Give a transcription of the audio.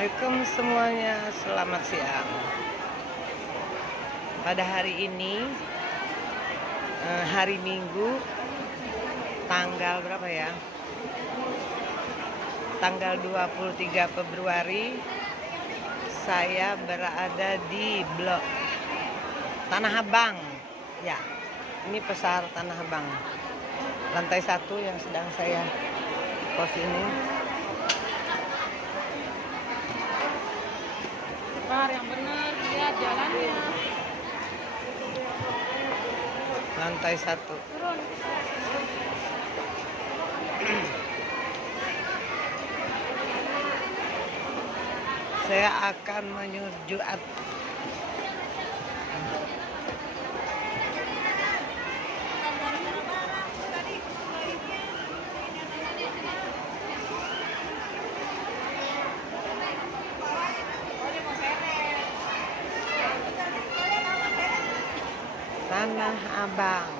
Assalamualaikum semuanya, selamat siang. Pada hari ini hari Minggu, tanggal berapa ya? Tanggal 23 Februari. Saya berada di blok Tanah Abang. Ya, ini pasar Tanah Abang. Lantai 1 yang sedang saya pos ini. Yang benar, lihat jalannya. Lantai 1. Turun. Saya akan menuju Tanah Abang.